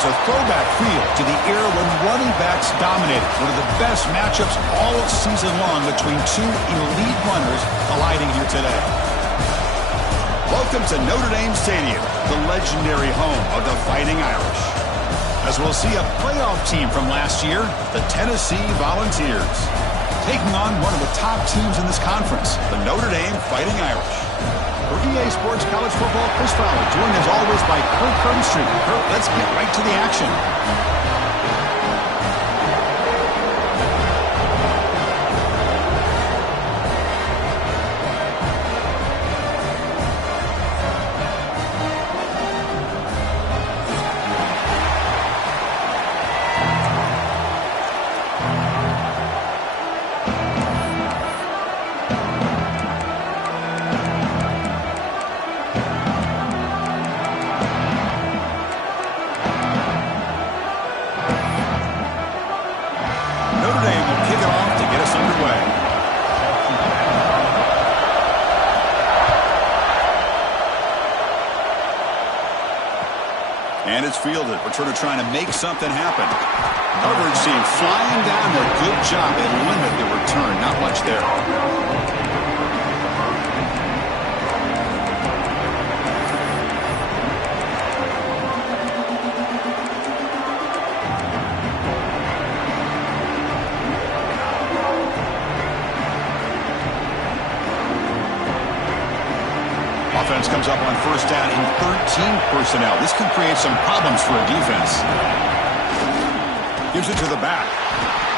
has a throwback feel to the era when running backs dominated. One of the best matchups all season long between two elite runners colliding here today. Welcome to Notre Dame Stadium, the legendary home of the Fighting Irish. As we'll see a playoff team from last year, the Tennessee Volunteers, taking on one of the top teams in this conference, the Notre Dame Fighting Irish. For EA Sports College Football, Chris Fowler, joined as always by Kirk Curtis. Kirk, let's get right to the action. And it's fielded. Returner trying to make something happen. Coverage team flying down there. Good job. They limit the return. Not much there. Offense comes up on first down in 13 personnel. This can create some problems for a defense. Gives it to the back.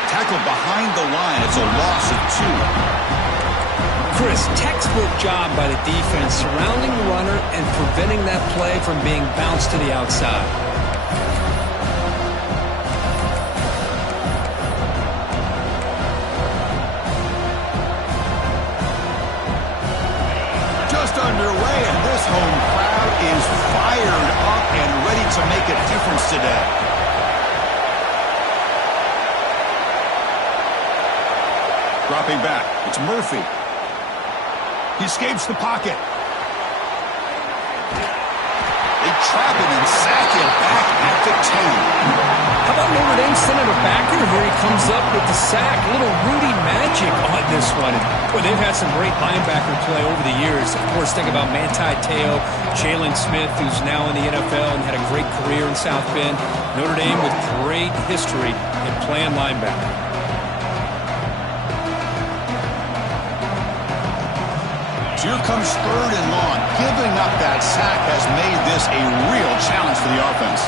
Tackled behind the line. It's a loss of 2. Chris, textbook job by the defense surrounding the runner and preventing that play from being bounced to the outside. Underway, and this home crowd is fired up and ready to make a difference today. Dropping back, it's Murphy. He escapes the pocket. They trap him and sack him back at the 10. How about Notre Dame sending a backer? Here he comes up with the sack. A little Rudy magic on this one. Boy, they've had some great linebacker play over the years. Of course, think about Manti Te'o, Jalen Smith, who's now in the NFL and had a great career in South Bend. Notre Dame with great history in playing linebacker. Here comes third and long. Giving up that sack has made this a real challenge for the offense.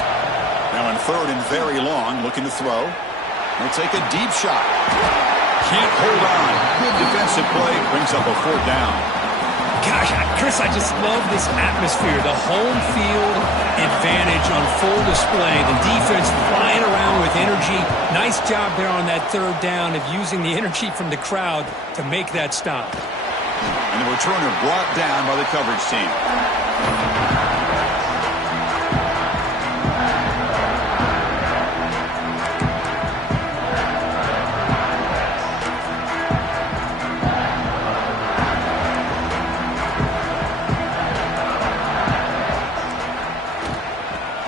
Now in third and very long, looking to throw. He'll take a deep shot. Can't hold on. Good defensive play. Brings up a 4th down. Gosh, Chris, I just love this atmosphere. The home field advantage on full display. The defense flying around with energy. Nice job there on that 3rd down of using the energy from the crowd to make that stop. And the returner brought down by the coverage team.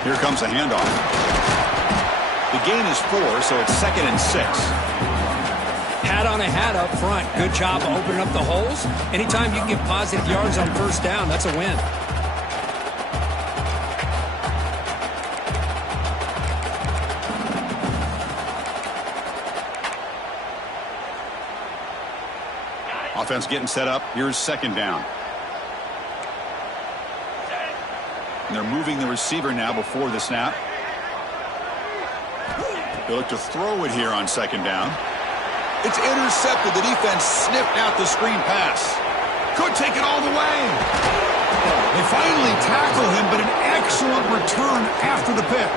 Here comes a handoff. The gain is 4, so it's 2nd and 6. Hat on a hat up front. Good job of opening up the holes. Anytime you can get positive yards on first down, that's a win. Offense getting set up. Here's 2nd down. And they're moving the receiver now before the snap. They look to throw it here on 2nd down. It's intercepted. The defense sniffed out the screen pass. Could take it all the way. They finally tackle him, but an excellent return after the pick.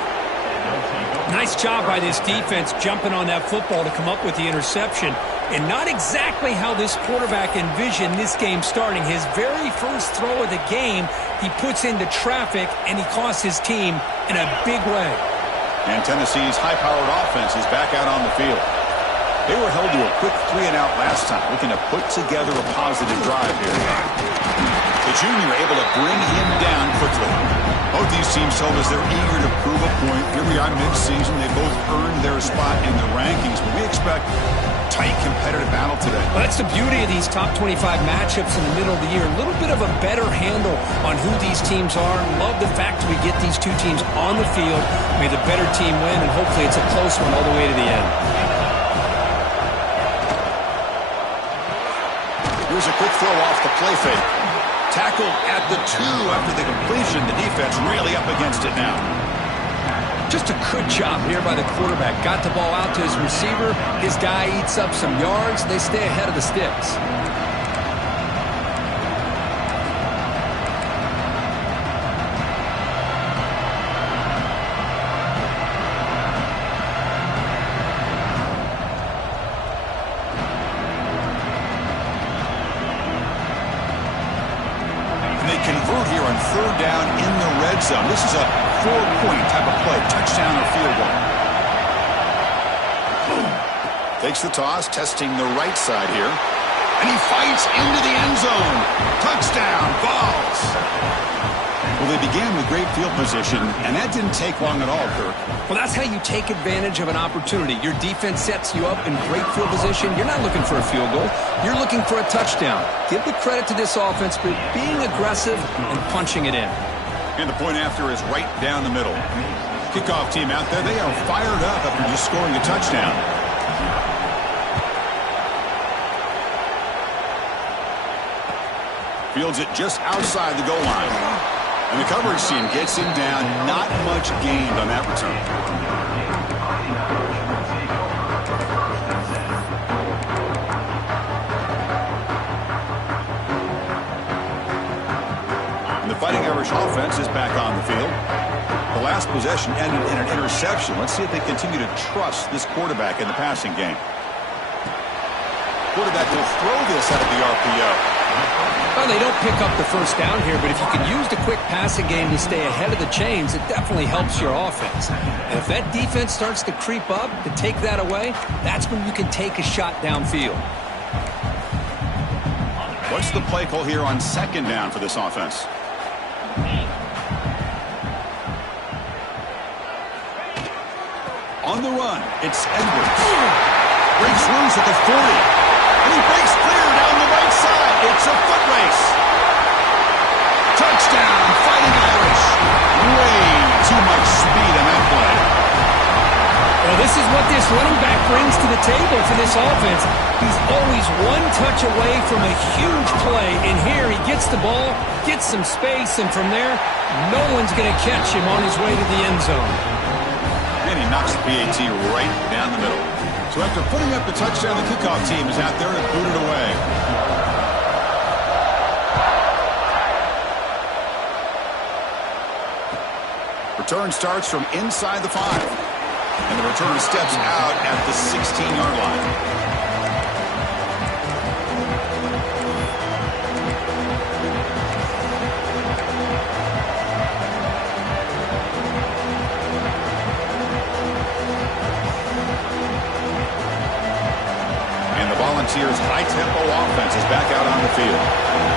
Nice job by this defense jumping on that football to come up with the interception. And not exactly how this quarterback envisioned this game starting. His very first throw of the game, he puts into traffic, and he costs his team in a big way. And Tennessee's high-powered offense is back out on the field. They were held to a quick 3-and-out last time, looking to put together a positive drive here. They junior able to bring him down quickly. Both these teams told us they're eager to prove a point. Here we are mid-season. They both earned their spot in the rankings, but we expect tight competitive battle today. Well, that's the beauty of these top 25 matchups in the middle of the year. A little bit of a better handle on who these teams are. Love the fact we get these two teams on the field. May the better team win, and hopefully it's a close one all the way to the end. Here's a quick throw off the play fake. Tackled at the 2 after the completion. The defense really up against it now. Just a good job here by the quarterback. Got the ball out to his receiver. His guy eats up some yards. They stay ahead of the sticks. Convert here on 3rd down in the red zone. This is a 4-point type of play, touchdown or field goal. Takes the toss, testing the right side here. And he fights into the end zone. Touchdown, Vols. Well, they began with great field position, and that didn't take long at all, Kirk. Well, that's how you take advantage of an opportunity. Your defense sets you up in great field position. You're not looking for a field goal. You're looking for a touchdown. Give the credit to this offense for being aggressive and punching it in. And the point after is right down the middle. Kickoff team out there, they are fired up after just scoring a touchdown. Fields it just outside the goal line. And the coverage team gets him down. Not much gained on that return. And the Fighting Irish offense is back on the field. The last possession ended in an interception. Let's see if they continue to trust this quarterback in the passing game. Quarterback will throw this out of the RPO. Well, they don't pick up the first down here, but if you can use the quick passing game to stay ahead of the chains, it definitely helps your offense. And if that defense starts to creep up, to take that away, that's when you can take a shot downfield. What's the play call here on 2nd down for this offense? On the run, it's Edwards. Breaks loose at the 40. And he breaks clear down the right side. It's a foot race. Touchdown, Fighting Irish. Way too much speed on that play. Well, this is what this running back brings to the table for this offense. He's always one touch away from a huge play. And here he gets the ball, gets some space, and from there, no one's going to catch him on his way to the end zone. And he knocks the PAT right down the middle. So after putting up the touchdown, the kickoff team is out there to boot it away. Return starts from inside the 5. And the return steps out at the 16-yard line. Volunteers' high-tempo offense is back out on the field.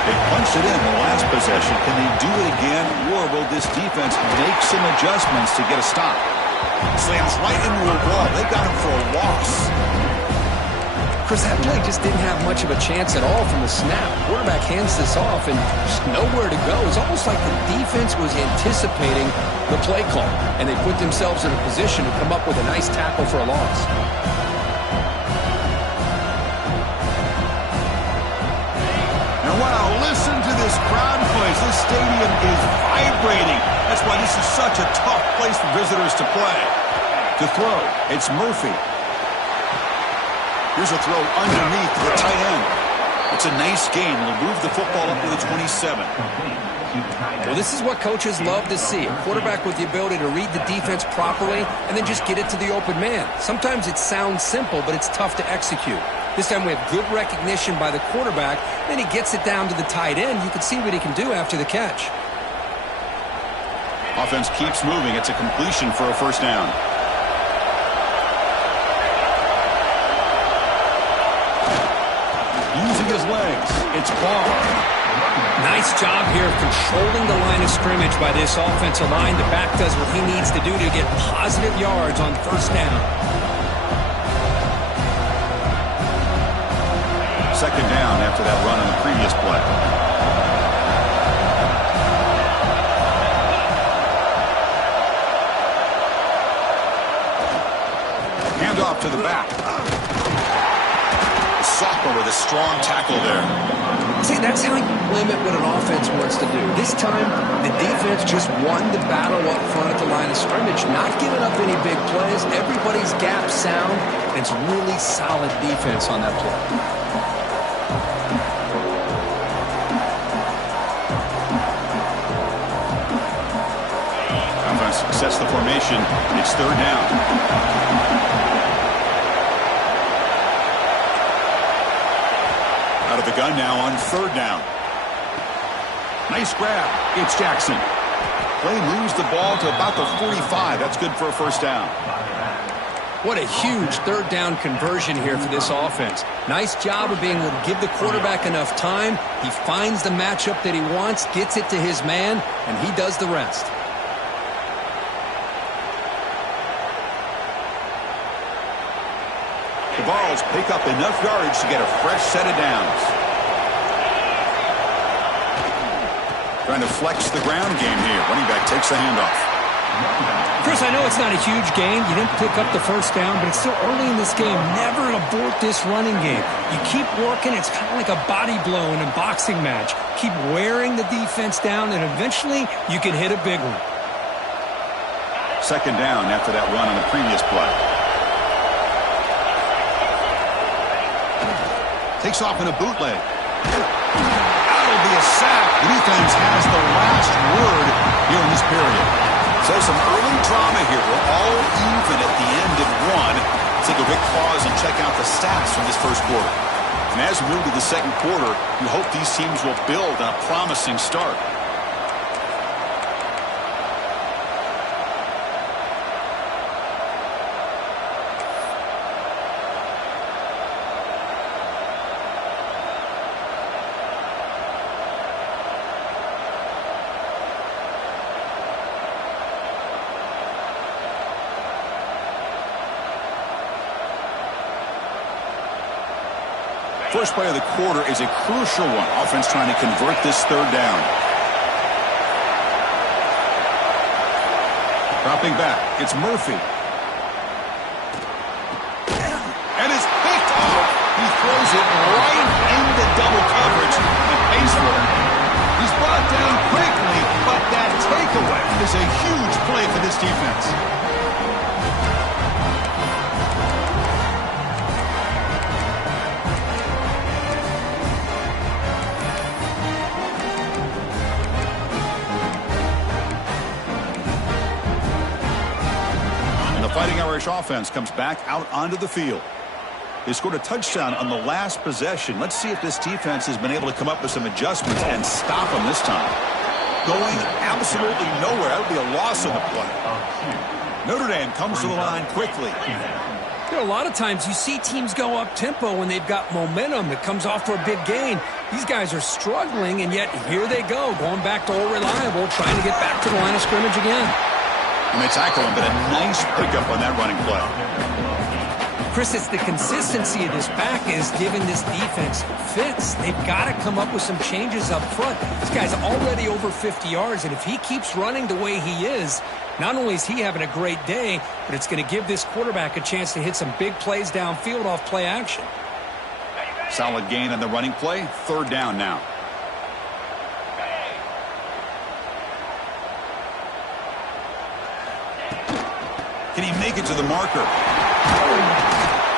They punched it in the last possession. Can they do it again, or will this defense make some adjustments to get a stop? Slams right into a wall. They got him for a loss. Chris, that play just didn't have much of a chance at all from the snap. Quarterback hands this off, and just nowhere to go. It's almost like the defense was anticipating the play call, and they put themselves in a position to come up with a nice tackle for a loss. Wow, listen to this crowd noise. This stadium is vibrating. That's why this is such a tough place for visitors to play. To throw, it's Murphy. Here's a throw underneath to the tight end. It's a nice gain. We'll move the football up to the 27. Well, this is what coaches love to see. A quarterback with the ability to read the defense properly and then just get it to the open man. Sometimes it sounds simple, but it's tough to execute. This time we have good recognition by the quarterback. Then he gets it down to the tight end. You can see what he can do after the catch. Offense keeps moving. It's a completion for a first down. Using his legs, it's Ball. Nice job here of controlling the line of scrimmage by this offensive line. The back does what he needs to do to get positive yards on first down. Second down after that run on the previous play. Hand off to the back. The sophomore with a strong tackle there. See, that's how you limit what an offense wants to do. This time, the defense just won the battle up front at the line of scrimmage, not giving up any big plays. Everybody's gap sound. It's really solid defense on that play. Sets the formation. It's third down. Out of the gun now on third down. Nice grab. It's Jackson. Play moves the ball to about the 45. That's good for a first down. What a huge third down conversion here for this offense. Nice job of being able to give the quarterback enough time. He finds the matchup that he wants, gets it to his man, and he does the rest. The Vols pick up enough yardage to get a fresh set of downs. Trying to flex the ground game here. Running back takes the handoff. Chris, I know it's not a huge gain. You didn't pick up the first down, but it's still early in this game. Never abort this running game. You keep working. It's kind of like a body blow in a boxing match. Keep wearing the defense down, and eventually you can hit a big one. Second down after that run on the previous play. Takes off in a bootleg. That'll be a sack. The defense has the last word here in this period. So some early drama here. We're all even at the end of one. Let's take a quick pause and check out the stats from this first quarter. And as we move to the second quarter, we hope these teams will build on a promising start. First play of the quarter is a crucial one. Offense trying to convert this third down. Dropping back. It's Murphy. And it's picked off. He throws it right into double coverage and pays for it. He's brought down quickly, but that takeaway is a huge play for this defense. Fighting Irish offense comes back out onto the field. They scored a touchdown on the last possession. Let's see if this defense has been able to come up with some adjustments and stop them this time. Going absolutely nowhere. That would be a loss on the play. Notre Dame comes to the line quickly. You know, a lot of times you see teams go up-tempo when they've got momentum that comes off for a big gain. These guys are struggling, and yet here they go, going back to old reliable, trying to get back to the line of scrimmage again. And they tackle him, but a nice pickup on that running play. Chris, it's the consistency of this back is giving this defense fits. They've got to come up with some changes up front. This guy's already over 50 yards, and if he keeps running the way he is, not only is he having a great day, but it's going to give this quarterback a chance to hit some big plays downfield off play action. Solid gain on the running play. Third down now. Can he make it to the marker?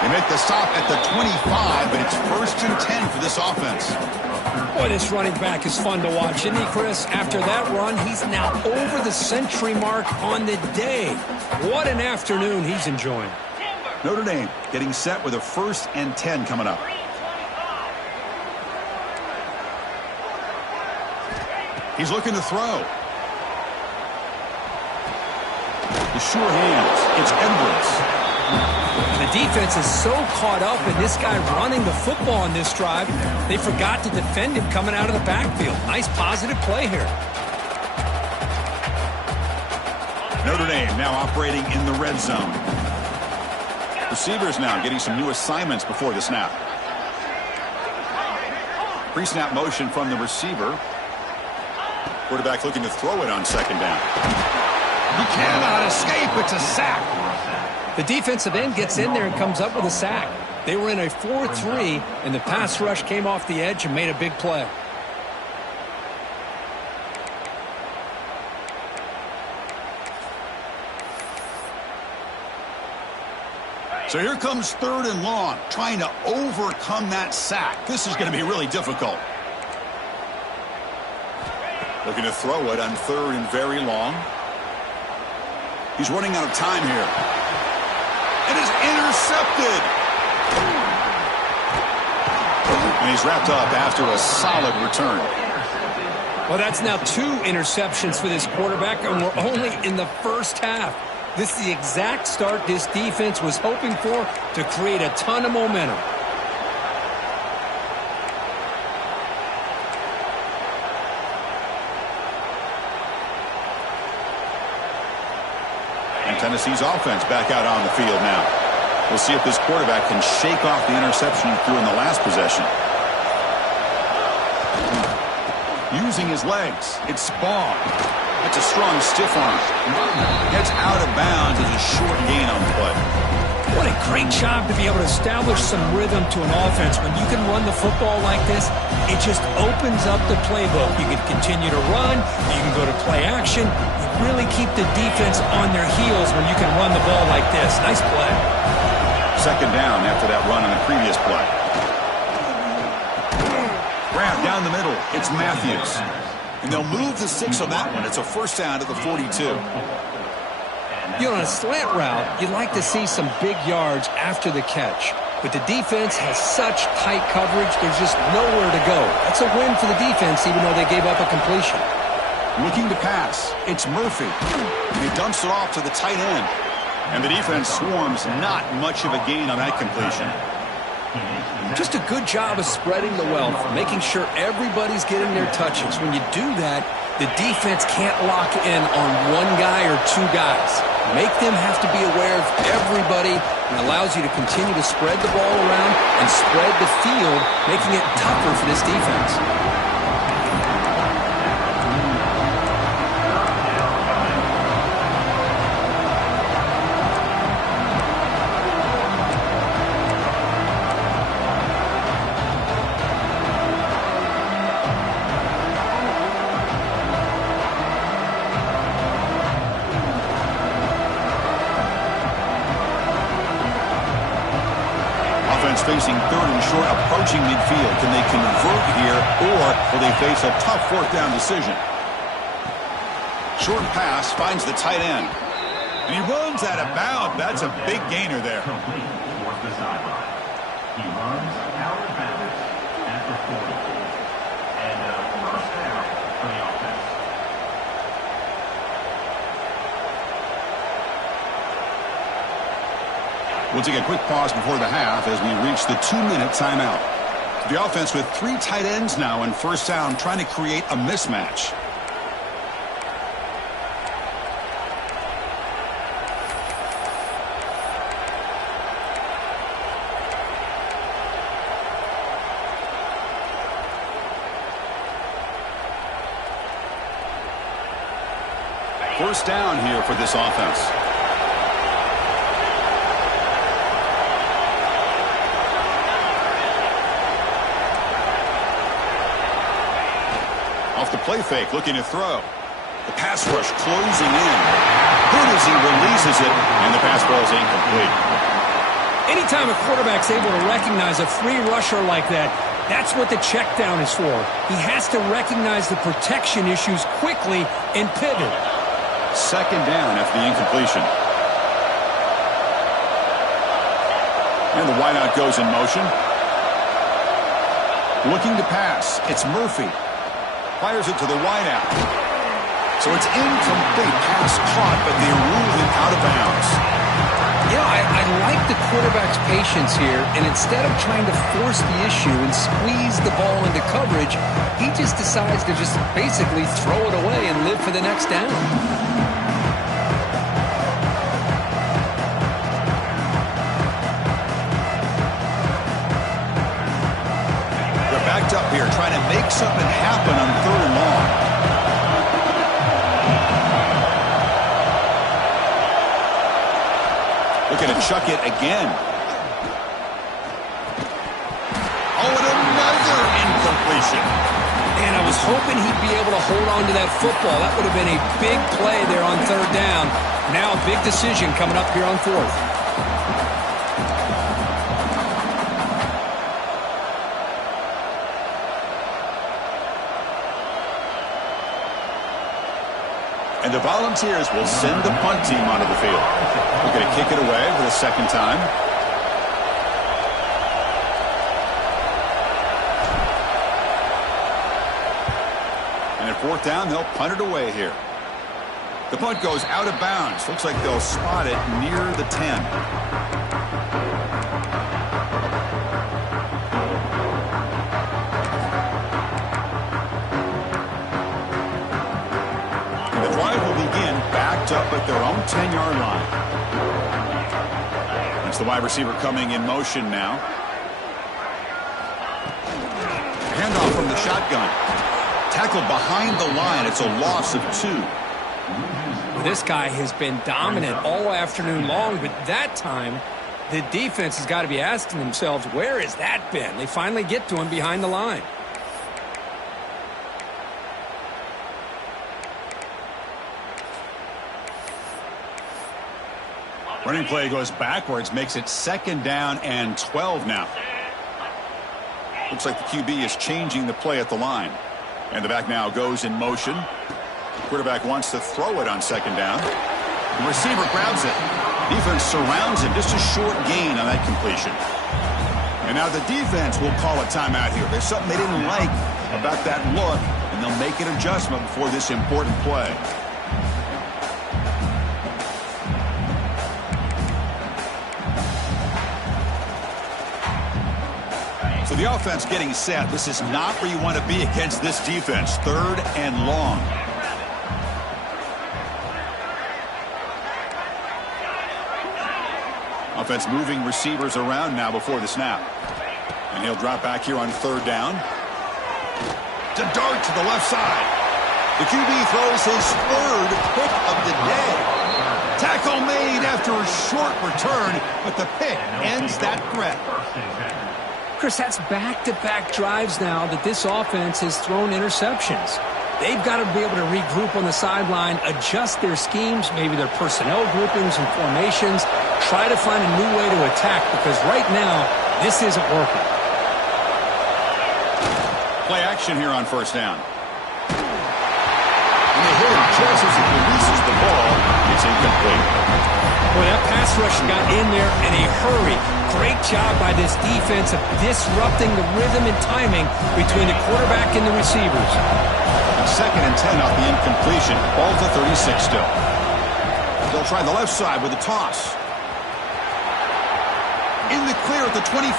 They make the stop at the 25, but it's 1st and 10 for this offense. Boy, this running back is fun to watch, isn't he, Chris? After that run, he's now over the century mark on the day. What an afternoon he's enjoying. Notre Dame getting set with a 1st and 10 coming up. He's looking to throw. The sure hands. It's Edwards. The defense is so caught up in this guy running the football on this drive, they forgot to defend him coming out of the backfield. Nice positive play here. Notre Dame now operating in the red zone. Receivers now getting some new assignments before the snap. Pre-snap motion from the receiver. Quarterback looking to throw it on second down. He cannot escape. It's a sack. The defensive end gets in there and comes up with a sack. They were in a 4-3, and the pass rush came off the edge and made a big play. So here comes 3rd and long, trying to overcome that sack. This is going to be really difficult. Looking to throw it on 3rd and very long. He's running out of time here. It is intercepted. And he's wrapped up after a solid return. Well, that's now 2 interceptions for this quarterback, and we're only in the first half. This is the exact start this defense was hoping for to create a ton of momentum. And Tennessee's offense back out on the field now. We'll see if this quarterback can shake off the interception he threw in the last possession. Using his legs, it's Spawn. That's a strong stiff arm. Gets out of bounds as a short gain on the play. What a great job to be able to establish some rhythm to an offense. When you can run the football like this, it just opens up the playbook. You can continue to run. You can go to play action. You really keep the defense on their heels when you can run the ball like this. Nice play. Second down after that run on the previous play. Grab down the middle. It's Matthews. And they'll move the 6 on that one. It's a first down to the 42. You know, on a slant route, you'd like to see some big yards after the catch. But the defense has such tight coverage, there's just nowhere to go. That's a win for the defense, even though they gave up a completion. Looking to pass. It's Murphy. And he dumps it off to the tight end. And the defense swarms not much of a gain on that completion. Just a good job of spreading the wealth, making sure everybody's getting their touches. When you do that, the defense can't lock in on one guy or 2 guys. Make them have to be aware of everybody, and allows you to continue to spread the ball around and spread the field, making it tougher for this defense. Facing 3rd and short, approaching midfield. Can they convert here, or will they face a tough 4th down decision? Short pass finds the tight end. And he runs out of bounds. That's a big gainer there. He runs out of bounds at the 40. And a first down for the offense. We'll take a quick pause before the half as we reach the 2-minute timeout. The offense with 3 tight ends now in first down, trying to create a mismatch. First down here for this offense. Off the play fake, looking to throw. The pass rush closing in. Good as he releases it, and the pass ball is incomplete. Anytime a quarterback's able to recognize a free rusher like that, that's what the check down is for. He has to recognize the protection issues quickly and pivot. Second down after the incompletion. And the wideout goes in motion. Looking to pass. It's Murphy. Fires it to the wideout. So it's incomplete. Pass caught, but they ruled it out of bounds. You know, I like the quarterback's patience here, and instead of trying to force the issue and squeeze the ball into coverage, he just decides to just basically throw it away and live for the next down. They're backed up here trying to make something happen on 3rd and long. Looking to chuck it again. Oh, and another incompletion. And I was hoping he'd be able to hold on to that football. That would have been a big play there on 3rd down. Now a big decision coming up here on 4th. And the Volunteers will send the punt team onto the field. We're going to kick it away for the 2nd time. And at 4th down, they'll punt it away here. The punt goes out of bounds. Looks like they'll spot it near the 10. Up at their own 10-yard line. That's the wide receiver coming in motion now. Handoff from the shotgun. Tackled behind the line. It's a loss of 2. Well, this guy has been dominant all afternoon long, but that time the defense has got to be asking themselves, where has that been? They finally get to him behind the line. Running play goes backwards, makes it 2nd down and 12 now. Looks like the QB is changing the play at the line. And the back now goes in motion. Quarterback wants to throw it on 2nd down. The receiver grabs it. Defense surrounds him. Just a short gain on that completion. And now the defense will call a timeout here. There's something they didn't like about that look, and they'll make an adjustment before this important play. So the offense getting set. This is not where you want to be against this defense. 3rd and long. Offense moving receivers around now before the snap. And he'll drop back here on 3rd down. To dart to the left side. The QB throws his 3rd pick of the day. Tackle made after a short return, but the pick ends that threat. Chris, that's back-to-back drives now that this offense has thrown interceptions. They've got to be able to regroup on the sideline, adjust their schemes, maybe their personnel groupings and formations, try to find a new way to attack, because right now, this isn't working. Play action here on 1st down. And they hit him just as he releases the ball. It's incomplete. Boy, that pass rush got in there in a hurry. Great job by this defense of disrupting the rhythm and timing between the quarterback and the receivers. 2nd and 10 off the incompletion. Ball to 36 still. They'll try the left side with a toss. In the clear at the 25.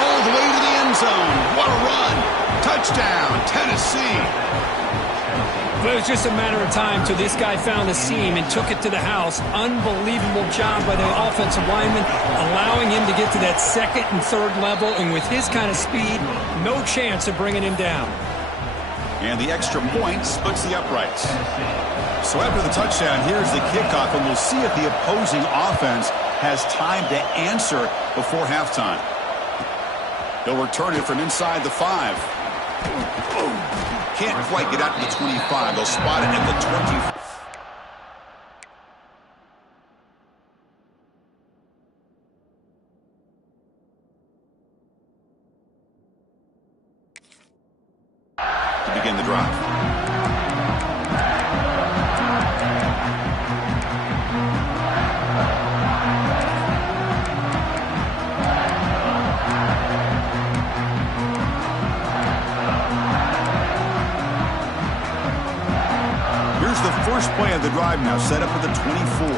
All the way to the end zone. What a run. Touchdown, Tennessee. But it was just a matter of time till this guy found the seam and took it to the house. Unbelievable job by the offensive lineman, allowing him to get to that 2nd and 3rd level. And with his kind of speed, no chance of bringing him down. And the extra point splits the uprights. So after the touchdown, here's the kickoff, and we'll see if the opposing offense has time to answer before halftime. They'll return it from inside the 5. Can't quite get out to the 25. They'll spot it at the 20. To begin the drive. Here's the first play of the drive now, set up at the 24.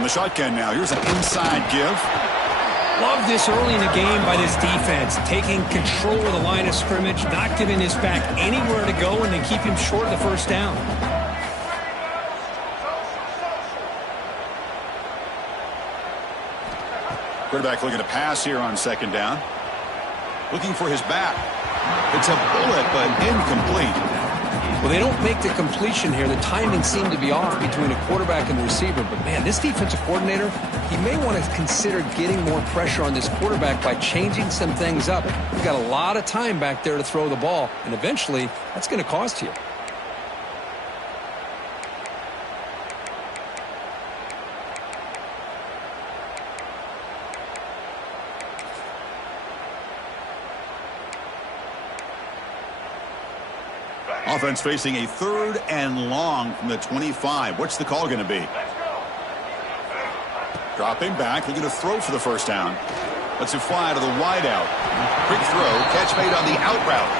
From the shotgun now, here's an inside give. Love this early in the game by this defense, taking control of the line of scrimmage, not giving his back anywhere to go, and then keep him short of the first down. Quarterback looking to pass here on second down. Looking for his back. It's a bullet, but incomplete. Well, they don't make the completion here. The timing seemed to be off between a quarterback and the receiver. But, man, this defensive coordinator, he may want to consider getting more pressure on this quarterback by changing some things up. We've got a lot of time back there to throw the ball, and eventually that's going to cost you. Offense facing a 3rd and long from the 25. What's the call going to be? Dropping back, looking to throw for the first down. Lets it fly to the wideout. Quick throw, catch made on the out route.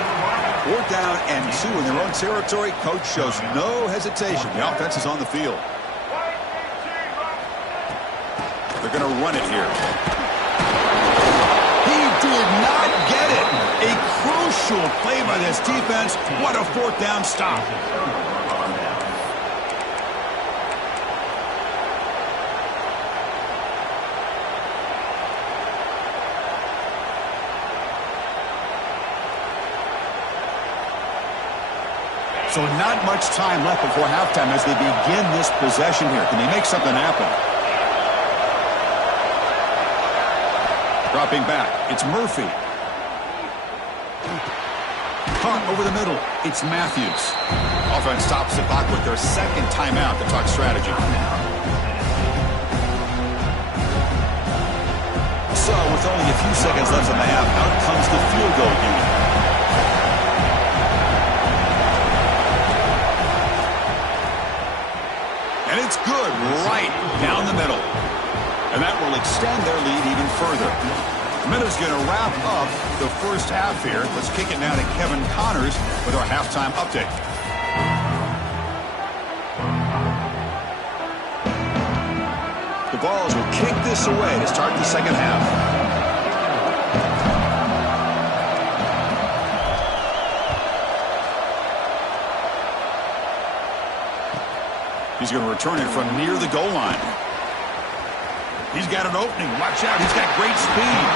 4th down and 2 in their own territory. Coach shows no hesitation. The offense is on the field. They're going to run it here. He did not get it. A crucial play by this defense. What a 4th down stop. So not much time left before halftime as they begin this possession here. Can they make something happen? Dropping back. It's Murphy. Caught over the middle. It's Matthews. Offense stops the clock with their 2nd timeout to talk strategy. So with only a few seconds left in the half, out comes the field goal unit. And it's good right down the middle. And that will extend their lead even further. Minutes going to wrap up the first half here. Let's kick it now to Kevin Connors with our halftime update. The Vols will kick this away to start the second half. He's going to return it from near the goal line. He's got an opening. Watch out. He's got great speed.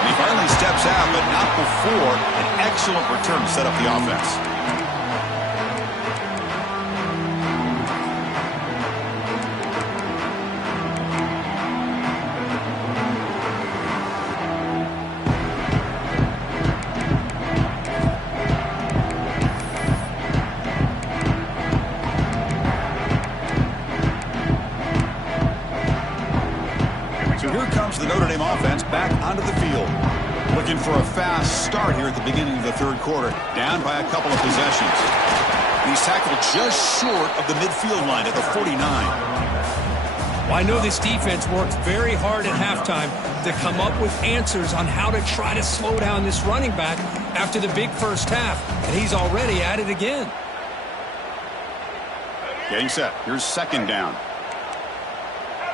And he finally steps out, but not before an excellent return to set up the offense. The Notre Dame offense back onto the field. Looking for a fast start here at the beginning of the 3rd quarter. Down by a couple of possessions. He's tackled just short of the midfield line at the 49. Well, I know this defense worked very hard at halftime to come up with answers on how to try to slow down this running back after the big first half. And he's already at it again. Getting set. Here's 2nd down.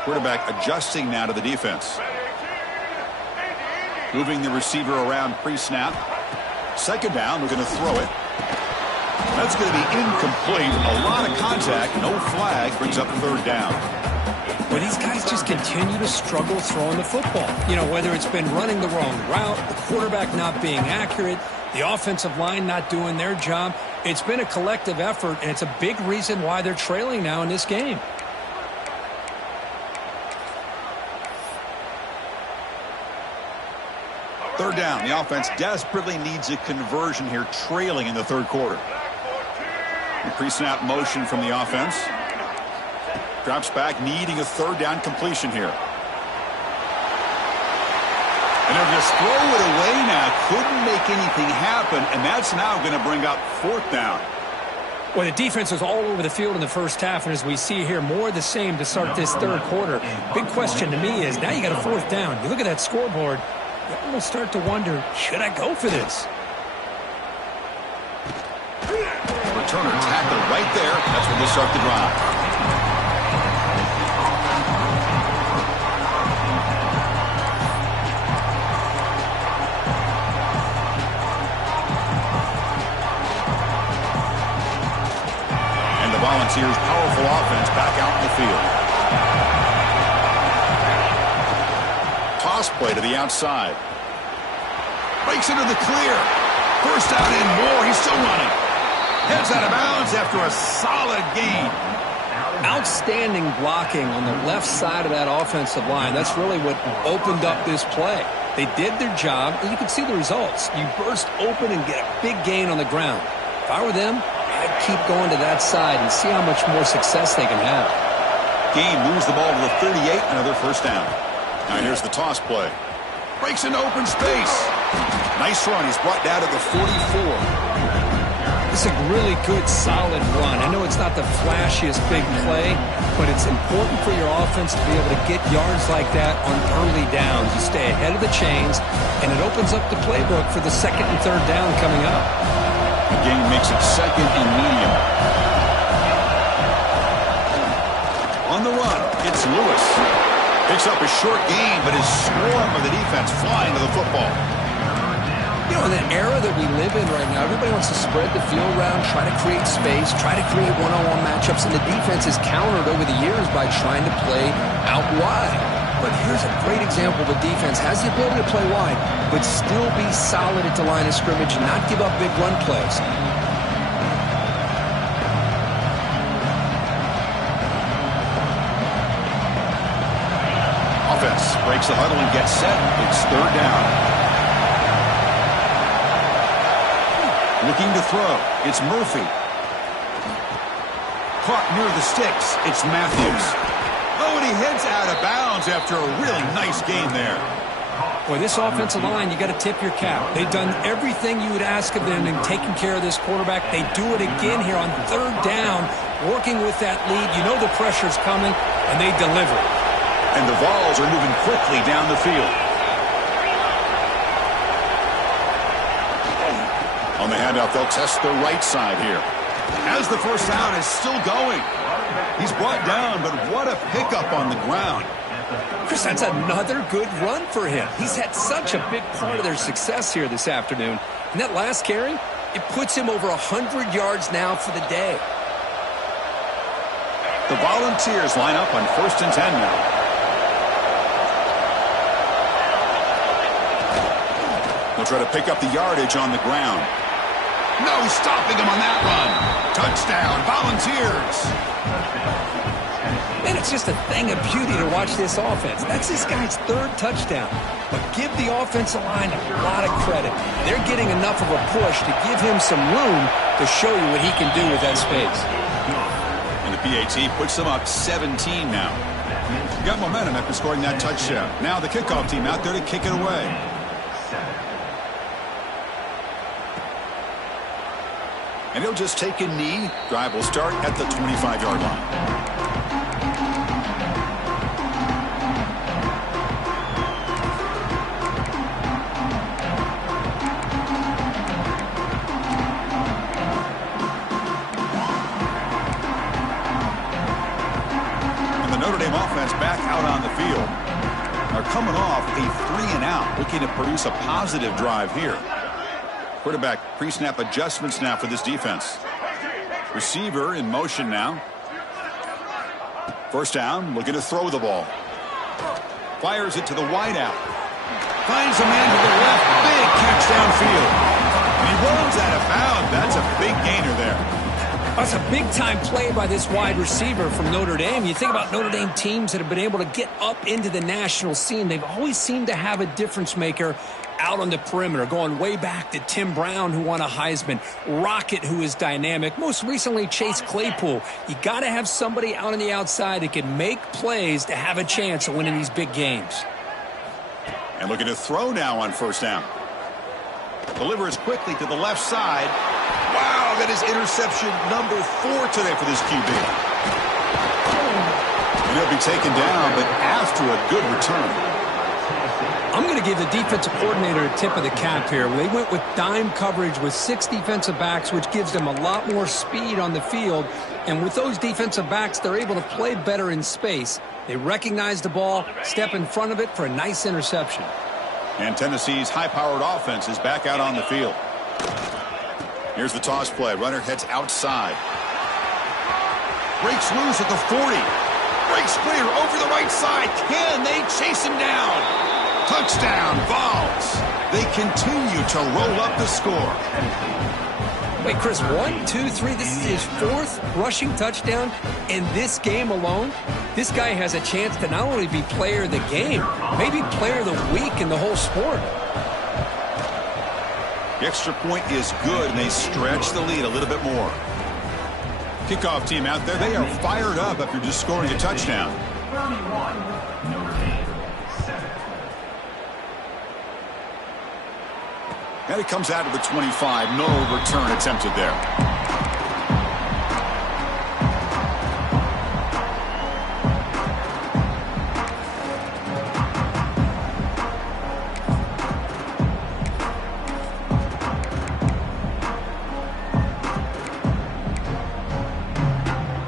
Quarterback adjusting now to the defense. Moving the receiver around pre-snap. 2nd down, we're going to throw it. That's going to be incomplete. A lot of contact, no flag, brings up 3rd down. Well, these guys just continue to struggle throwing the football. You know, whether it's been running the wrong route, the quarterback not being accurate, the offensive line not doing their job. It's been a collective effort, and it's a big reason why they're trailing now in this game. Third down. The offense desperately needs a conversion here, trailing in the 3rd quarter. The pre-snap motion from the offense. Drops back, needing a 3rd down completion here. And they're going to throw it away now. Couldn't make anything happen, and that's now going to bring up 4th down. Well, the defense was all over the field in the first half, and as we see here, more of the same to start this 3rd quarter. Big question to me is, now you got a 4th down. You look at that scoreboard, you almost start to wonder, should I go for this? Returner tackle right there. That's when they start the drive. the Volunteers' powerful offense back out in the field. Toss play to the outside. Breaks into the clear. First down and more. He's still running. Heads out of bounds after a solid gain. Outstanding blocking on the left side of that offensive line. That's really what opened up this play. They did their job, and you can see the results. You burst open and get a big gain on the ground. If I were them, I'd keep going to that side and see how much more success they can have. Gain moves the ball to the 38, another first down. Now here's the toss play. Breaks into open space. Nice run. He's brought down to the 44. It's a really good, solid run. I know it's not the flashiest big play, but it's important for your offense to be able to get yards like that on early downs. You stay ahead of the chains, and it opens up the playbook for the second and third down coming up. The gain makes it second and medium. On the run, it's Lewis. Picks up a short gain, but his swarm of the defense flying to the football. You know, in the era that we live in right now, everybody wants to spread the field around, try to create space, try to create one-on-one matchups, and the defense is countered over the years by trying to play out wide. But here's a great example of a defense has the ability to play wide, but still be solid at the line of scrimmage and not give up big run plays. Offense breaks the huddle and gets set. It's third down. Looking to throw. It's Murphy. Caught near the sticks. It's Matthews. Oh, and he heads out of bounds after a really nice game there. Boy, this offensive line, you got to tip your cap. They've done everything you would ask of them in taking care of this quarterback. They do it again here on third down, working with that lead. You know the pressure's coming, and they deliver. And the Vols are moving quickly down the field. On the handoff, they'll test the right side here. As the first down is still going. He's brought down, but what a pickup on the ground. Chris, that's another good run for him. He's had such a big part of their success here this afternoon. And that last carry, it puts him over 100 yards now for the day. The Volunteers line up on 1st and 10 now. They'll try to pick up the yardage on the ground. No stopping him on that run. Touchdown, Volunteers. Man, it's just a thing of beauty to watch this offense. That's this guy's third touchdown. But give the offensive line a lot of credit. They're getting enough of a push to give him some room to show you what he can do with that space. And the PAT puts them up 17 now. Got momentum after scoring that touchdown. Now the kickoff team out there to kick it away. And he'll just take a knee. Drive will start at the 25-yard line. And the Notre Dame offense back out on the field. Are coming off a 3-and-out, looking to produce a positive drive here. Quarterback pre-snap adjustments now for this defense. Receiver in motion now. First down, looking to throw the ball. Fires it to the wideout. Finds a man to the left. Big catch downfield. And he runs out of bounds. That's a big gainer there. That's a big-time play by this wide receiver from Notre Dame. You think about Notre Dame teams that have been able to get up into the national scene. They've always seemed to have a difference maker out on the perimeter, going way back to Tim Brown, who won a Heisman, Rocket, who is dynamic, most recently Chase Claypool. You got to have somebody out on the outside that can make plays to have a chance of winning these big games. And looking to throw now on first down. Delivers quickly to the left side. Wow, that is interception number 4 today for this QB. And he'll be taken down, but after a good return. I'm going to give the defensive coordinator a tip of the cap here. They went with dime coverage with 6 defensive backs, which gives them a lot more speed on the field. And with those defensive backs, they're able to play better in space. They recognize the ball, step in front of it for a nice interception. And Tennessee's high-powered offense is back out on the field. Here's the toss play. Runner heads outside. Breaks loose at the 40. Breaks clear over the right side. Can they chase him down? Touchdown, Vols. They continue to roll up the score. Wait, Chris, 1, 2, 3. This is his 4th rushing touchdown in this game alone. This guy has a chance to not only be player of the game, maybe player of the week in the whole sport. The extra point is good, and they stretch the lead a little bit more. Kickoff team out there, they are fired up after just scoring a touchdown. 31, Notre Dame, 7. And it comes out of the 25. No return attempted there.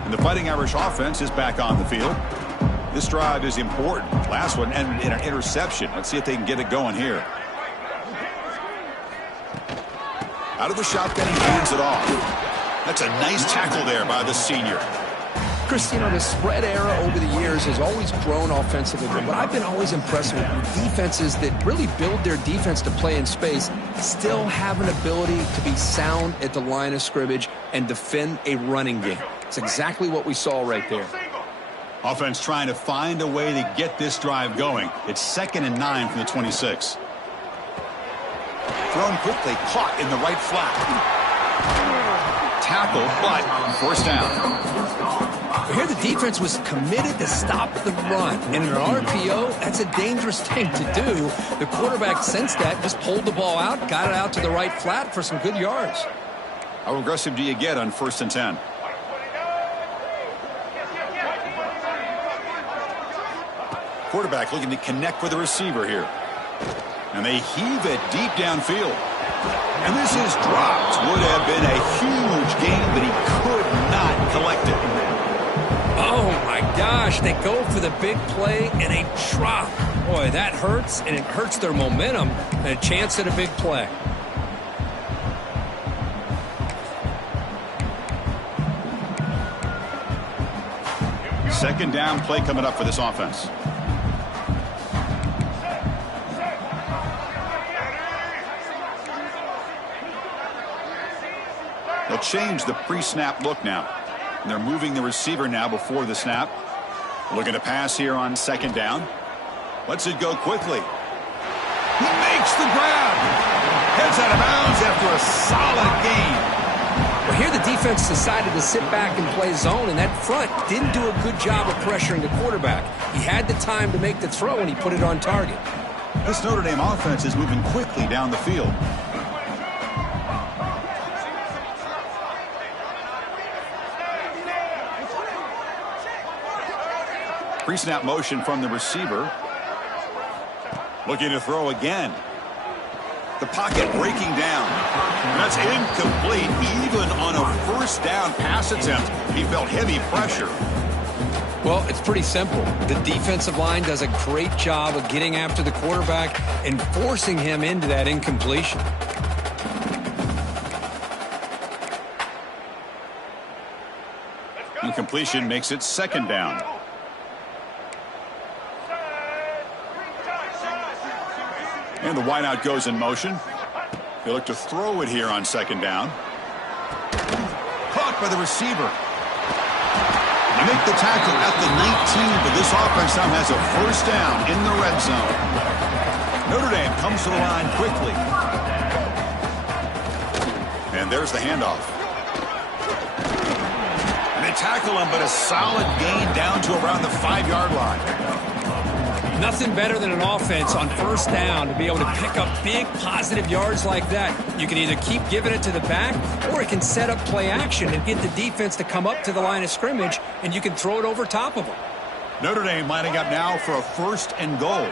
And the Fighting Irish offense is back on the field. This drive is important. Last one ended in an interception. Let's see if they can get it going here. Out of the shotgun, he hands it off. That's a nice tackle there by the senior. Chris, you know, the spread era over the years has always grown offensively, but what I've been always impressed with defenses that really build their defense to play in space still have an ability to be sound at the line of scrimmage and defend a running game. It's exactly what we saw right there. Offense trying to find a way to get this drive going. It's 2nd and 9 from the 26. Thrown quickly, caught in the right flat. Tackle, but first down. Here the defense was committed to stop the run. And in an RPO, that's a dangerous thing to do. The quarterback sensed that, just pulled the ball out, got it out to the right flat for some good yards. How aggressive do you get on 1st and 10? Quarterback looking to connect with the receiver here. And they heave it deep downfield. And this is dropped. Would have been a huge gain, but he could not collect it. Oh, my gosh. They go for the big play and a drop. Boy, that hurts, and it hurts their momentum and a chance at a big play. Second down play coming up for this offense. They'll change the pre-snap look now. And they're moving the receiver now before the snap. Looking to pass here on 2nd down. Lets it go quickly. He makes the grab. Heads out of bounds after a solid gain. Well, here the defense decided to sit back and play zone, and that front didn't do a good job of pressuring the quarterback. He had the time to make the throw, and he put it on target. This Notre Dame offense is moving quickly down the field. Pre-snap motion from the receiver. Looking to throw again. The pocket breaking down. And that's incomplete. Even on a 1st down pass attempt, he felt heavy pressure. Well, it's pretty simple. The defensive line does a great job of getting after the quarterback and forcing him into that incompletion. Incompletion makes it 2nd down. And the wideout goes in motion. They look to throw it here on 2nd down. Caught by the receiver. They make the tackle at the 19, but this offense now has a 1st down in the red zone. Notre Dame comes to the line quickly. And there's the handoff. And they tackle him, but a solid gain down to around the 5-yard line. Nothing better than an offense on 1st down to be able to pick up big positive yards like that. You can either keep giving it to the back, or it can set up play action and get the defense to come up to the line of scrimmage, and you can throw it over top of them. Notre Dame lining up now for a 1st and goal.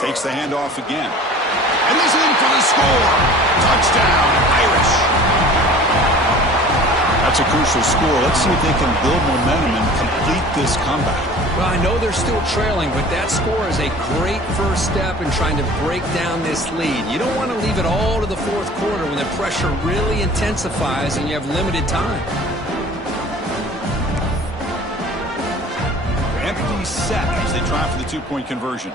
Takes the handoff again. And he's in for the score. Touchdown, Irish. That's a crucial score. Let's see if they can build momentum and complete this comeback. Well, I know they're still trailing, but that score is a great first step in trying to break down this lead. You don't want to leave it all to the fourth quarter when the pressure really intensifies and you have limited time. Empty set as they try for the two-point conversion.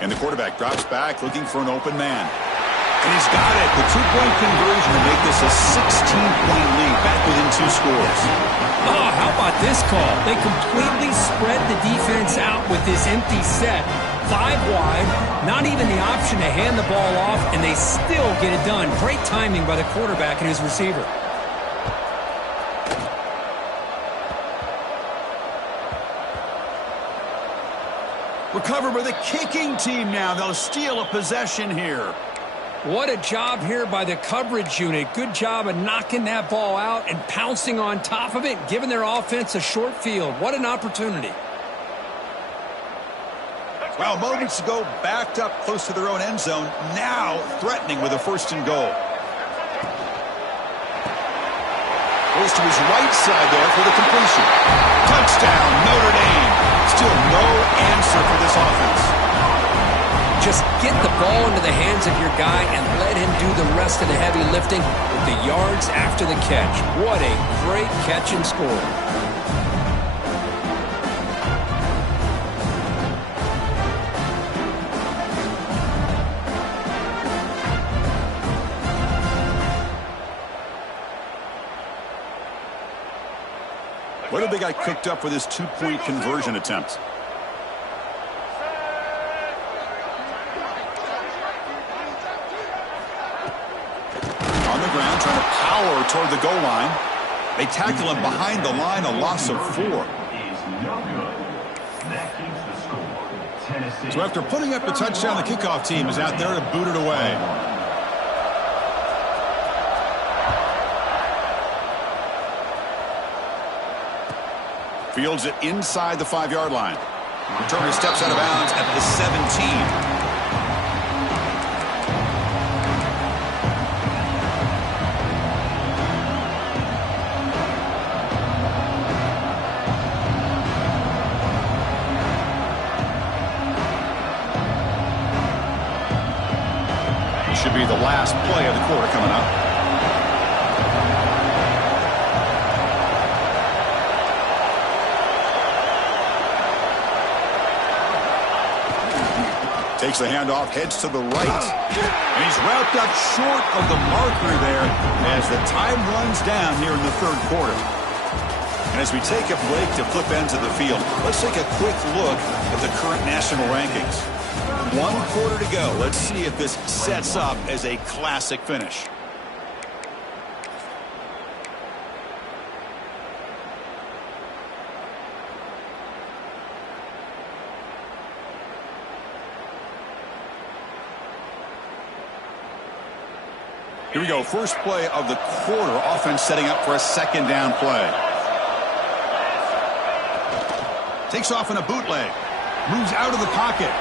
And the quarterback drops back looking for an open man. And he's got it. The two-point conversion to make this a 16-point lead, back within 2 scores. Oh, how about this call? They completely spread the defense out with this empty set. 5 wide, not even the option to hand the ball off, and they still get it done. Great timing by the quarterback and his receiver. Recovered by the kicking team now. They'll steal a possession here. What a job here by the coverage unit. Good job of knocking that ball out and pouncing on top of it, giving their offense a short field. What an opportunity. Well, moments ago, backed up close to their own end zone. Now threatening with a 1st and goal. Goes to his right side there for the completion. Touchdown, Notre Dame. Still no answer for this offense. Just get the ball into the hands of your guy and let him do the rest of the heavy lifting with the yards after the catch. What a great catch and score. What have they got cooked up for this two-point conversion attempt? Trying to power toward the goal line. They tackle him behind the line, a loss of 4. So after putting up the touchdown, the kickoff team is out there to boot it away. Fields it inside the 5-yard line. Returner steps out of bounds at the 17. Should be the last play of the quarter coming up. Takes the handoff, heads to the right. And he's wrapped up short of the marker there as the time runs down here in the 3rd quarter. And as we take a break to flip ends of the field, let's take a quick look at the current national rankings. 1 quarter to go. Let's see if this sets up as a classic finish. Here we go. First play of the quarter. Offense setting up for a 2nd down play. Takes off in a bootleg. Moves out of the pocket.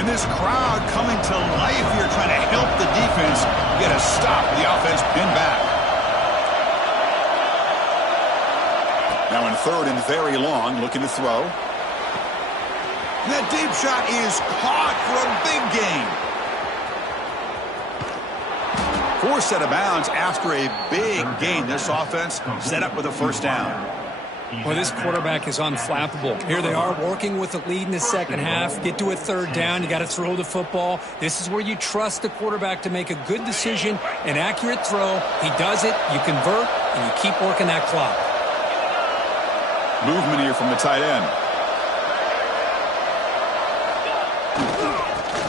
And this crowd coming to life here, trying to help the defense get a stop. The offense pinned back. Now in 3rd and very long, looking to throw. And that deep shot is caught for a big gain. Forced out of bounds after a big gain. This offense set up with a 1st down. Well, this quarterback is unflappable. Here they are working with the lead in the 2nd half. Get to a 3rd down. You got to throw the football. This is where you trust the quarterback to make a good decision, an accurate throw. He does it. You convert, and you keep working that clock. Movement here from the tight end.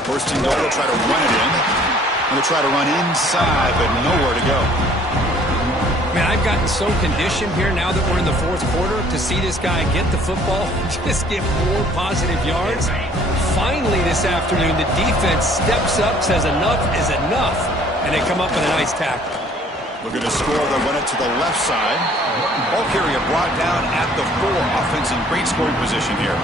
1st and goal, try to run it in. Going to try to run inside, but nowhere to go. Man, I've gotten so conditioned here now that we're in the fourth quarter to see this guy get the football and just get more positive yards. Finally this afternoon, the defense steps up, says enough is enough, and they come up with a nice tackle. Looking to score, they'll run it to the left side. Ball carrier brought down at the 4. Offense in great scoring position here.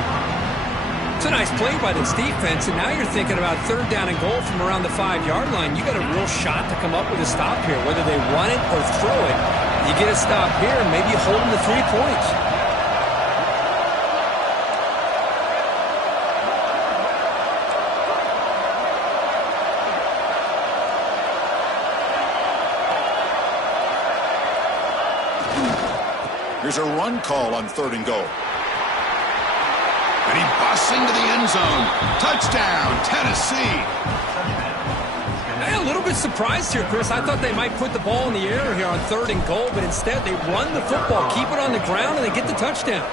It's a nice play by this defense, and now you're thinking about third down and goal from around the 5-yard line. You got a real shot to come up with a stop here, whether they run it or throw it. You get a stop here, and maybe you hold them to 3 points. Here's a run call on 3rd and goal. And he busts into the end zone. Touchdown, Tennessee. A little bit surprised here, Chris. I thought they might put the ball in the air here on 3rd and goal, but instead they run the football, keep it on the ground, and they get the touchdown.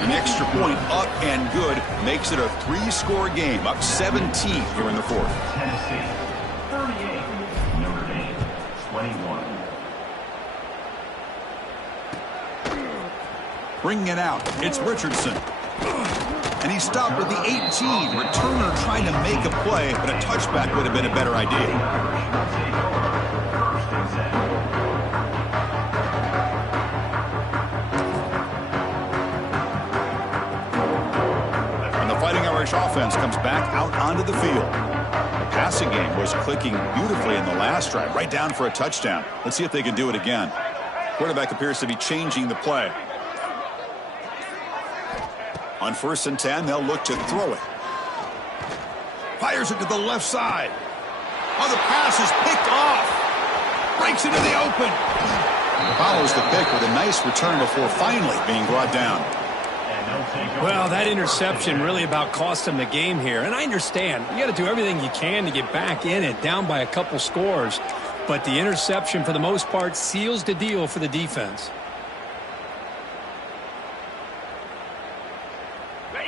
An extra point up and good makes it a 3-score game, up 17 here in the 4th. Tennessee 38, Notre Dame 21. Bringing it out, it's Richardson. And he stopped with the 18. Returner trying to make a play, but a touchback would have been a better idea. And the Fighting Irish offense comes back out onto the field. The passing game was clicking beautifully in the last drive, right down for a touchdown. Let's see if they can do it again. Quarterback appears to be changing the play. On 1st and 10, they'll look to throw it. Fires it to the left side. Oh, the pass is picked off. Breaks into the open. Follows the pick with a nice return before finally being brought down. Well, that interception really about cost them the game here. And I understand. You got to do everything you can to get back in it, down by a couple scores. But the interception, for the most part, seals the deal for the defense.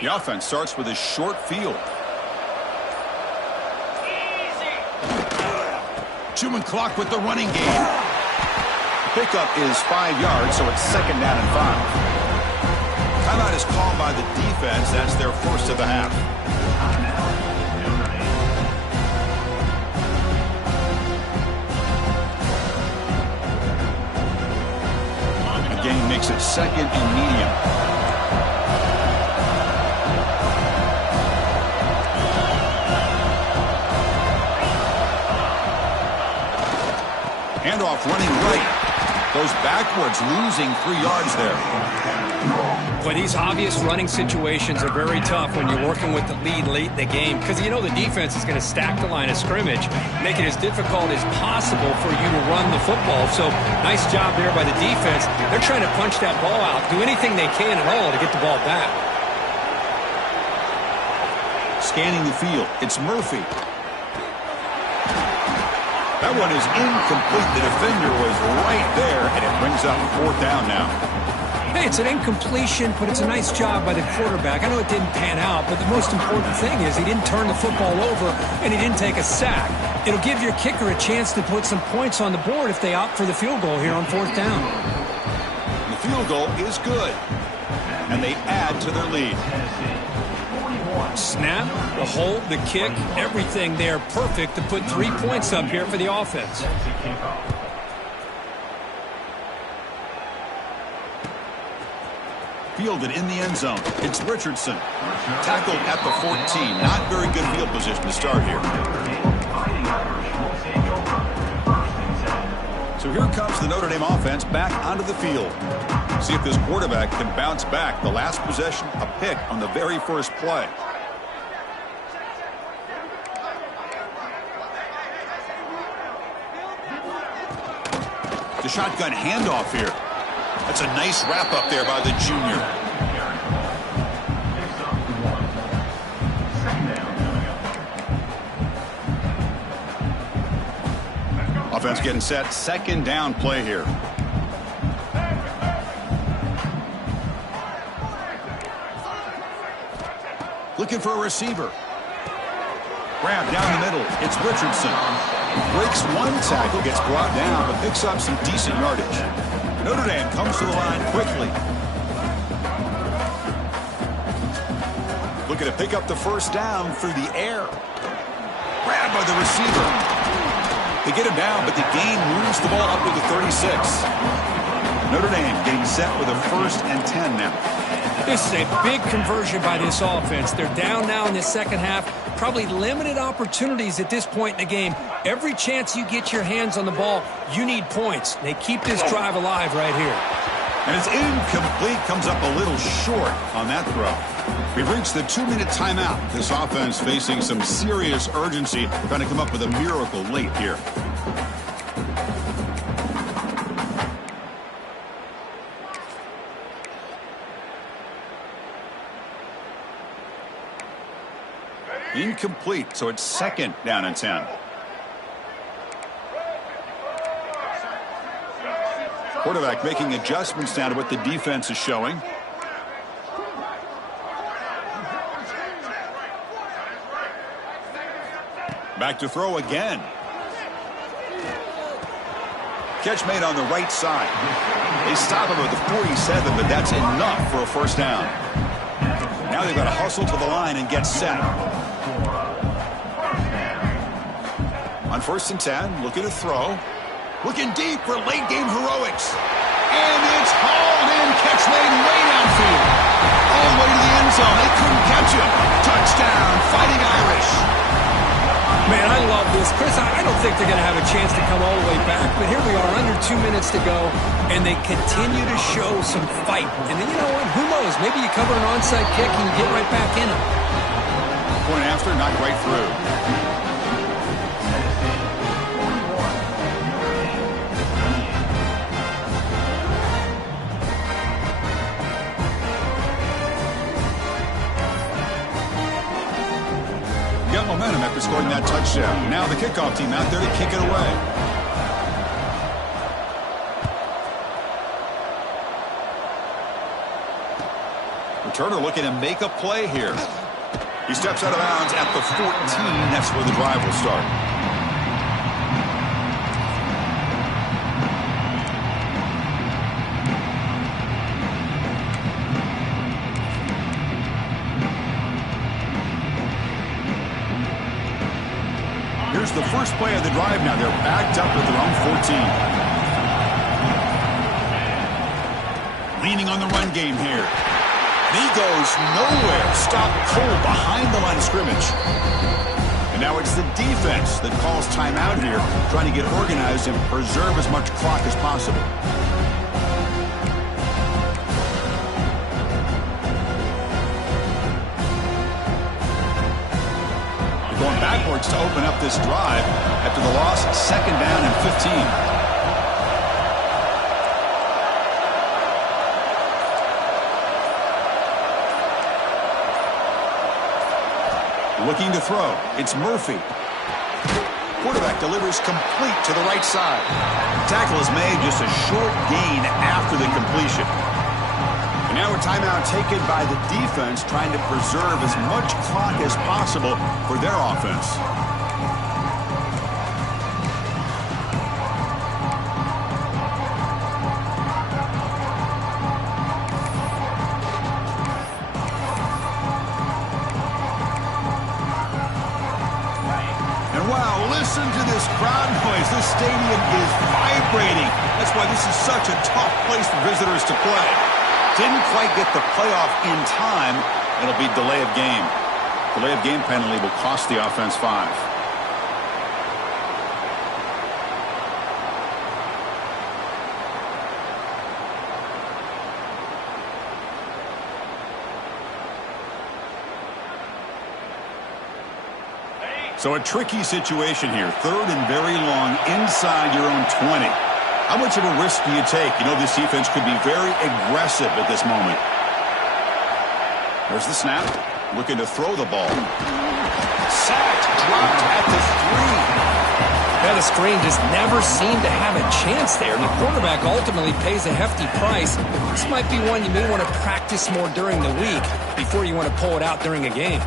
The offense starts with a short field. Chewing clock with the running game. Pickup is 5 yards, so it's 2nd down and 5. Timeout is called by the defense. That's their first of the half. The game makes it 2nd and medium. Handoff running right. Goes backwards, losing 3 yards there. But these obvious running situations are very tough when you're working with the lead late in the game, because you know the defense is going to stack the line of scrimmage, make it as difficult as possible for you to run the football. So nice job there by the defense. They're trying to punch that ball out, do anything they can at all to get the ball back. Scanning the field, it's Murphy. That one is incomplete. The defender was right there, and it brings up 4th down now. Hey, it's an incompletion, but it's a nice job by the quarterback. I know it didn't pan out, but the most important thing is he didn't turn the football over, and he didn't take a sack. It'll give your kicker a chance to put some points on the board if they opt for the field goal here on 4th down. The field goal is good, and they add to their lead. Snap, the hold, the kick, everything there perfect to put 3 points up here for the offense. Fielded in the end zone. It's Richardson. Tackled at the 14. Not very good field position to start here. So here comes the Notre Dame offense back onto the field. See if this quarterback can bounce back. The last possession, a pick on the very first play. The shotgun handoff here. That's a nice wrap up there by the junior. Offense getting set. 2nd down play here. Looking for a receiver. Grab down the middle. It's Richardson. Breaks one tackle, gets brought down, but picks up some decent yardage. Notre Dame comes to the line quickly. Looking to pick up the first down through the air. Grabbed by the receiver. They get him down, but the gain moves the ball up to the 36. Notre Dame getting set with a 1st and 10 now. This is a big conversion by this offense. They're down now in the second half. Probably limited opportunities at this point in the game. Every chance you get your hands on the ball, you need points. They keep this drive alive right here. And it's incomplete. Comes up a little short on that throw. We've reached the 2-minute timeout. This offense facing some serious urgency, trying to come up with a miracle late here. Incomplete, so it's 2nd down and 10. Quarterback making adjustments down to what the defense is showing. Back to throw again. Catch made on the right side. They stop him at the 47, but that's enough for a first down. Now they've got to hustle to the line and get set. On 1st and 10, looking to throw. Looking deep for late-game heroics. And it's hauled in. Catch made way downfield. All the way to the end zone. They couldn't catch him. Touchdown, Fighting Irish. Man, I love this. Chris, I don't think they're going to have a chance to come all the way back, but here we are, under 2 minutes to go, and they continue to show some fight. And then, you know what? Who knows? Maybe you cover an onside kick and you get right back in it. Point after, not right through. Momentum after scoring that touchdown. Now the kickoff team out there to kick it away. Returner looking to make a play here. He steps out of bounds at the 14. That's where the drive will start. Here's the first play of the drive now. They're backed up at their own 14. Leaning on the run game here. He goes nowhere. Stop cold behind the line of scrimmage. And now it's the defense that calls timeout here, trying to get organized and preserve as much clock as possible. Going backwards to open up this drive after the loss, 2nd down and 15. Looking to throw. It's Murphy. Quarterback delivers complete to the right side. Tackle is made, just a short gain after the completion. And now a timeout taken by the defense, trying to preserve as much clock as possible for their offense. And wow, listen to this crowd noise. This stadium is vibrating. That's why this is such a tough place for visitors to play. Didn't quite get the playoff in time. It'll be delay of game. Delay of game penalty will cost the offense 5. So a tricky situation here. 3rd and very long inside your own 20. How much of a risk do you take? You know this defense could be very aggressive at this moment. There's the snap. Looking to throw the ball. Sacked. Dropped at the 3. Yeah, the screen just never seemed to have a chance there. And the quarterback ultimately pays a hefty price. This might be one you may want to practice more during the week before you want to pull it out during a game.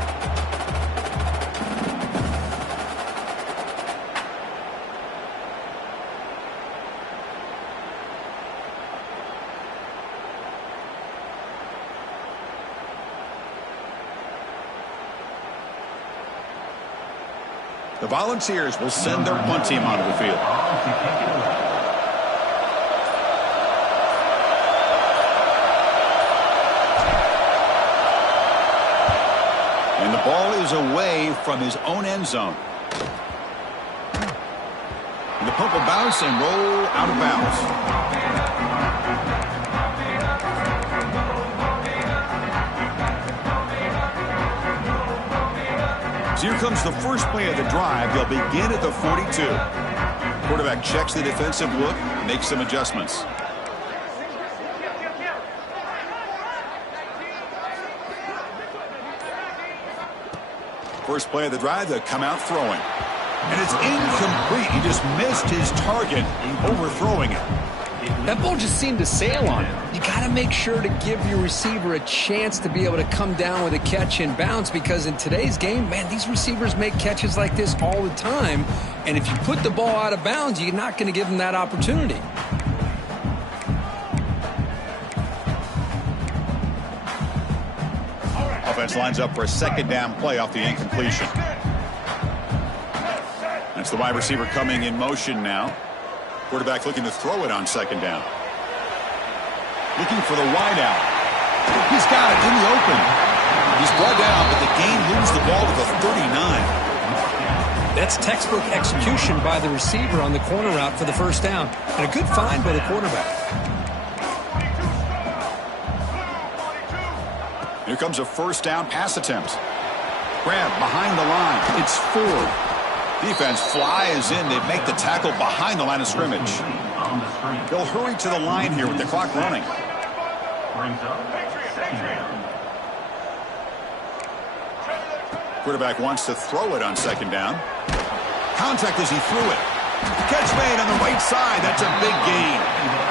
The Volunteers will send their punt team onto the field. And the ball is away from his own end zone. And the punt will bounce and roll out of bounds. So here comes the first play of the drive. They'll begin at the 42. Quarterback checks the defensive look, makes some adjustments. First play of the drive, they'll come out throwing. And it's incomplete. He just missed his target, overthrowing it. That ball just seemed to sail on him. You got to make sure to give your receiver a chance to be able to come down with a catch and bounce, because in today's game, man, these receivers make catches like this all the time. And if you put the ball out of bounds, you're not going to give them that opportunity. Offense lines up for a second down play off the incompletion. That's the wide receiver coming in motion now. Quarterback looking to throw it on second down. Looking for the wide out. He's got it in the open. He's brought down, but the gain moves the ball to the 39. That's textbook execution by the receiver on the corner route for the first down. And a good find by the quarterback. Here comes a first down pass attempt. Grab behind the line. It's 4. Defense flies in. They make the tackle behind the line of scrimmage. They'll hurry to the line here with the clock running. Quarterback wants to throw it on second down. Contact as he threw it. Catch made on the right side. That's a big gain.